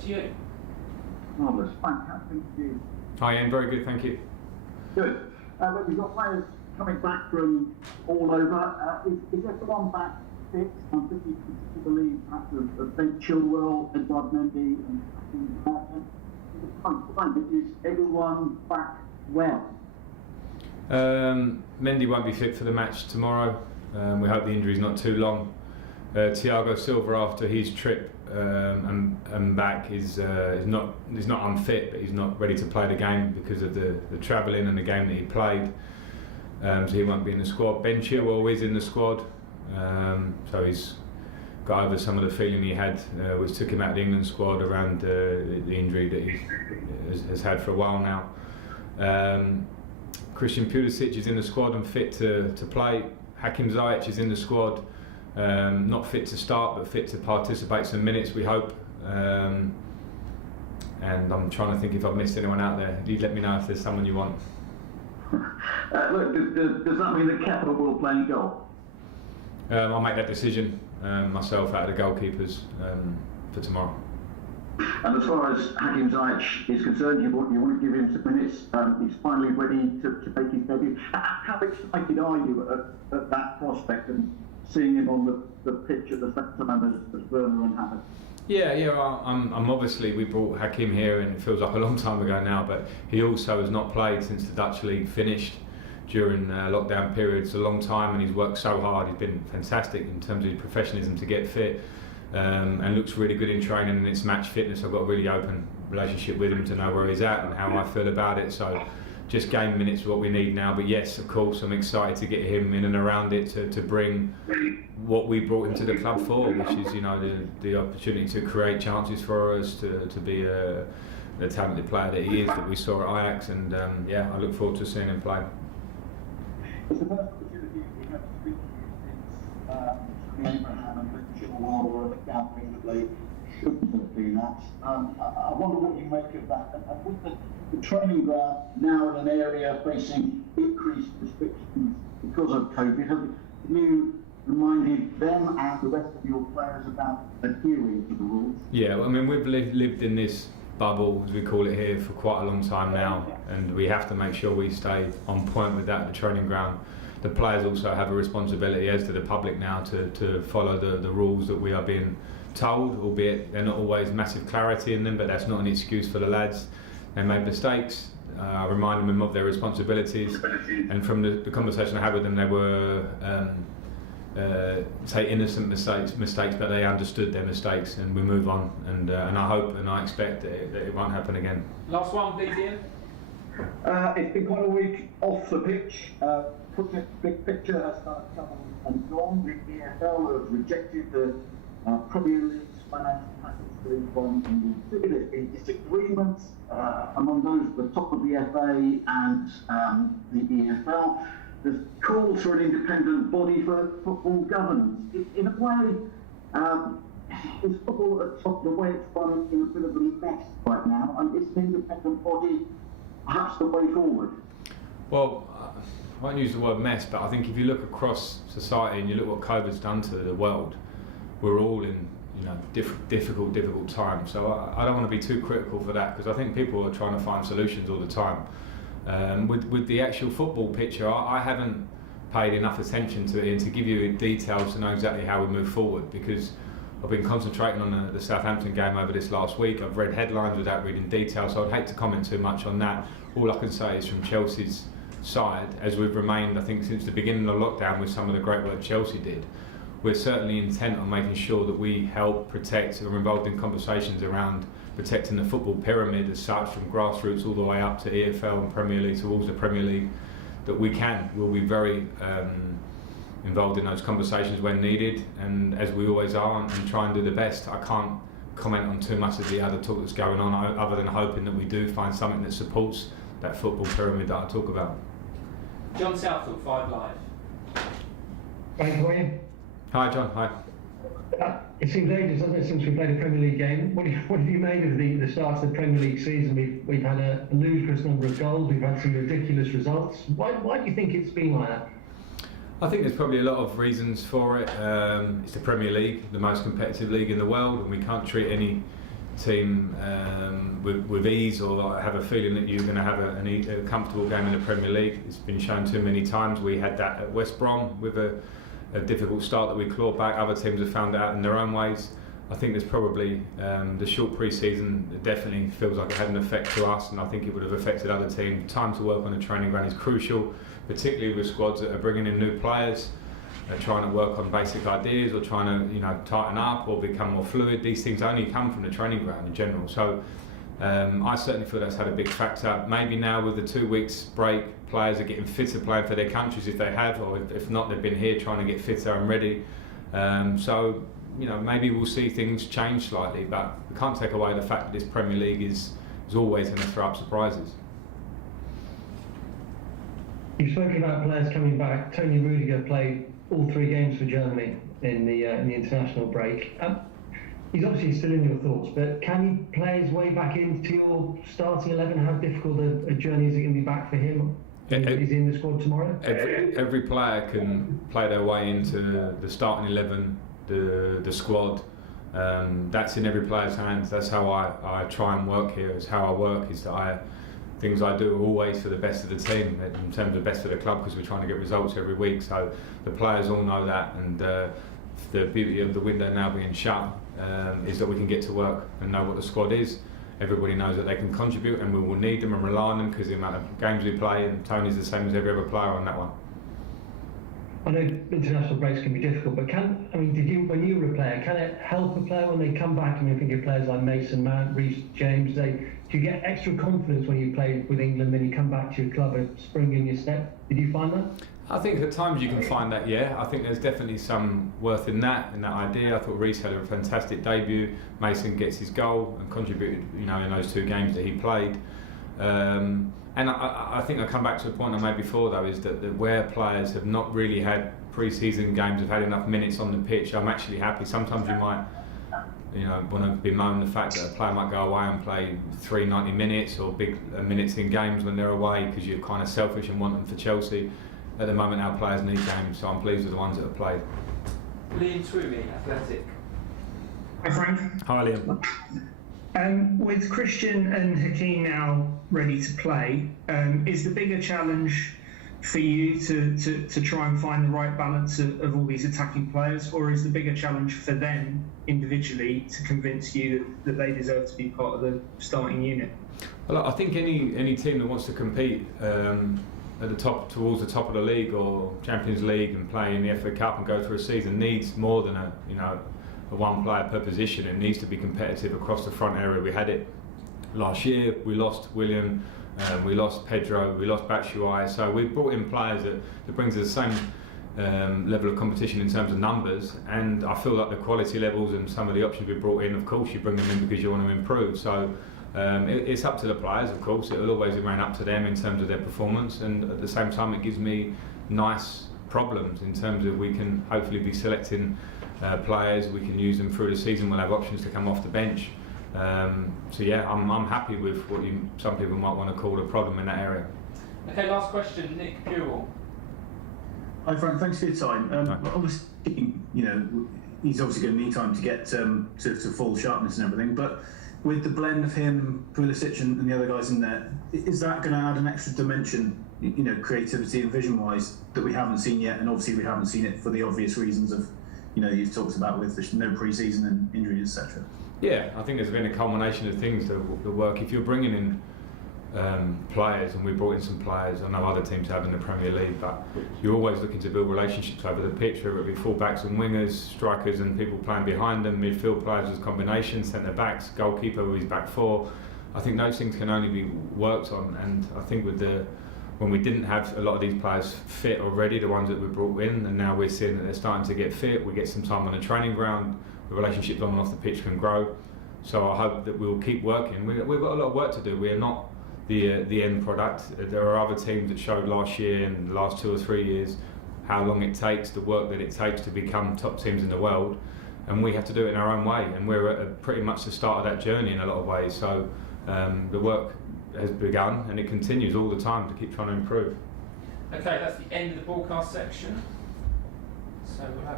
To you. Marvellous. Frank, how things to you? Hi Ian, very good, thank you. Good. Look, you've got players coming back from all over. Is everyone back fit? I'm thinking particularly perhaps of Ben Chilwell, Edouard Mendy and is everyone back well? Mendy won't be fit for the match tomorrow. We hope the injury's not too long. Thiago Silva, after his trip and back, is not unfit, but he's not ready to play the game because of the travelling and the game that he played. So he won't be in the squad. Ben Chilwell is in the squad, so he's got over some of the feeling he had, which took him out of the England squad around the injury that he has had for a while now. Christian Pulisic is in the squad and fit to play. Hakim Ziyech is in the squad, not fit to start but fit to participate some minutes, we hope. And I'm trying to think if I've missed anyone out there. You let me know if there's someone you want. Look, does that mean that Kepa will play in goal? I'll make that decision myself out of the goalkeepers for tomorrow. And as far as Hakim Ziyech is concerned, you want to give him some minutes. He's finally ready to make his debut. How excited are you at that prospect and seeing him on the pitch at the same time as Werner and Havertz? Yeah. I'm obviously, we brought Hakim here, and it feels like a long time ago now. But he also has not played since the Dutch league finished during lockdown period. It's a long time, and he's worked so hard. He's been fantastic in terms of his professionalism to get fit. And looks really good in training and its match fitness. I've got a really open relationship with him to know where he's at and how I feel about it. So just game minutes is what we need now. But yes, of course, I'm excited to get him in and around it to bring what we brought him to the club for, which is, you know, the opportunity to create chances for us, to be the talented player that he is, that we saw at Ajax. And yeah, I look forward to seeing him play. It's the first opportunity we have to speak to you since Abraham and Chilwell were at the gathering that they shouldn't have been at. I wonder what you make of that. And with the training ground now in an area facing increased restrictions because of COVID, have you reminded them and the rest of your players about adhering to the rules? Yeah, well, I mean, we've lived in this bubble, as we call it here, for quite a long time now, and we have to make sure we stay on point with that at the training ground. The players also have a responsibility, as do the public now, to follow the rules that we are being told, albeit they're not always massive clarity in them, but that's not an excuse for the lads. They made mistakes. I remind them of their responsibilities, and from the conversation I had with them, they were say innocent mistakes, but they understood their mistakes, and we move on. And I hope and I expect that it won't happen again. Last one, please, Ian. It's been quite a week off the pitch. Big picture has started to come and gone. The EFL have rejected the Premier League's financial package from the city. There's been disagreements among those at the top of the FA and the EFL. There's calls for an independent body for football governance. In a way, is football at the top of the way it's run in a bit of a mess right now, and is an independent body perhaps the way forward? Well, I won't use the word mess, but I think if you look across society and you look what COVID's done to the world, we're all in, you know, difficult times. So I don't want to be too critical for that, because I think people are trying to find solutions all the time. With the actual football picture, I haven't paid enough attention to it and to give you details to know exactly how we move forward, because I've been concentrating on the Southampton game over this last week. I've read headlines without reading details, so I'd hate to comment too much on that. All I can say is from Chelsea's side, as we've remained, I think, since the beginning of the lockdown with some of the great work Chelsea did, we're certainly intent on making sure that we help protect, and we're involved in conversations around protecting the football pyramid as such, from grassroots all the way up to EFL and Premier League towards the Premier League, that we can. We'll be very involved in those conversations when needed, and as we always are, and try and do the best. I can't comment on too much of the other talk that's going on, other than hoping that we do find something that supports that football pyramid that I talk about. John Southall, 5 Live. Hi, how are you? Hi John, hi. It seems ages, doesn't it, since we played a Premier League game. What have you made of the start of the Premier League season? We've had a ludicrous number of goals, we've had some ridiculous results. Why do you think it's been like that? I think there's probably a lot of reasons for it. It's the Premier League, the most competitive league in the world, and we can't treat any team with ease, or have a feeling that you're going to have a comfortable game in the Premier League. It's been shown too many times. We had that at West Brom with a difficult start that we clawed back. Other teams have found out in their own ways. I think there's probably the short pre-season definitely feels like it had an effect to us, and I think it would have affected other teams. Time to work on the training ground is crucial, particularly with squads that are bringing in new players, trying to work on basic ideas, or trying to tighten up or become more fluid. These things only come from the training ground in general. So I certainly feel that's had a big factor. Maybe now with the 2 weeks break, players are getting fitter playing for their countries if they have, or if not, they've been here trying to get fitter and ready. So maybe we'll see things change slightly, but we can't take away the fact that this Premier League is always going to throw up surprises. You've spoken about players coming back. Tony Rudiger played all 3 games for Germany in the international break. He's obviously still in your thoughts, but can he play his way back into your starting 11? How difficult a journey is it going to be back for him? Is he in the squad tomorrow? Every player can play their way into the starting 11, the squad. That's in every player's hands. That's how I try and work here. It's how I work. Is that things I do are always for the best of the team, in terms of best for the club, because we're trying to get results every week. So the players all know that, and the beauty of the window now being shut is that we can get to work and know what the squad is. Everybody knows that they can contribute, and we will need them and rely on them because the amount of games we play, and Tony's the same as every other player on that one. I know international breaks can be difficult, but when you were a player, can it help a player when they come back? I think of players like Mason Mount, Reece James. Do you get extra confidence when you play with England, then you come back to your club and spring in your step? Did you find that? I think at times you can find that, yeah. I think there's definitely some worth in that idea. I thought Reece had a fantastic debut. Mason gets his goal and contributed, in those 2 games that he played. And I think I come back to a point I made before, though, is that where players have not really had pre-season games, have had enough minutes on the pitch, I'm actually happy. Sometimes you might, want to bemoan the fact that a player might go away and play 90 minutes or big minutes in games when they're away because you're kind of selfish and want them for Chelsea. At the moment, our players need games, so I'm pleased with the ones that have played. Liam Twomey, Athletic. Hi Frank. Hi Liam. With Christian and Hakeem now ready to play, is the bigger challenge for you to try and find the right balance of all these attacking players, or is the bigger challenge for them individually to convince you that they deserve to be part of the starting unit? Well, I think any team that wants to compete at the top, towards the top of the league or Champions League, and play in the FA Cup and go through a season needs more than a one player per position. It needs to be competitive across the front area. We had it last year. We lost William, we lost Pedro, we lost Batshuayi. So we brought in players that brings us the same level of competition in terms of numbers, and I feel like the quality levels and some of the options we brought in, of course you bring them in because you want to improve. So it's up to the players, of course. It'll always remain up to them in terms of their performance, and at the same time it gives me nice problems in terms of we can hopefully be selecting players. We can use them through the season. We'll have options to come off the bench. So yeah, I'm happy with what some people might want to call a problem in that area. Okay, last question, Nick Pewell. Hi Frank, thanks for your time. Obviously, he's obviously going to need time to get to full sharpness and everything, but with the blend of him, Pulisic and the other guys in there, is that going to add an extra dimension, creativity and vision-wise, that we haven't seen yet? And obviously we haven't seen it for the obvious reasons of, you've talked about with no pre-season and injuries, etc. Yeah, I think there's been a culmination of things that work. If you're bringing in players, and we brought in some players, I know other teams have in the Premier League, but you're always looking to build relationships over the pitch, whether it be full-backs and wingers, strikers and people playing behind them, midfield players as combinations, centre-backs, goalkeeper with his back four. I think those things can only be worked on, and I think when we didn't have a lot of these players fit already, the ones that we brought in, and now we're seeing that they're starting to get fit, we get some time on the training ground, the relationships on and off the pitch can grow. So I hope that we'll keep working. We've got a lot of work to do. We are not the end product. There are other teams that showed last year and the last 2 or 3 years how long it takes, the work that it takes to become top teams in the world, and we have to do it in our own way, and we're at pretty much the start of that journey in a lot of ways. So the work has begun, and it continues all the time to keep trying to improve. Okay, that's the end of the broadcast section. So we'll have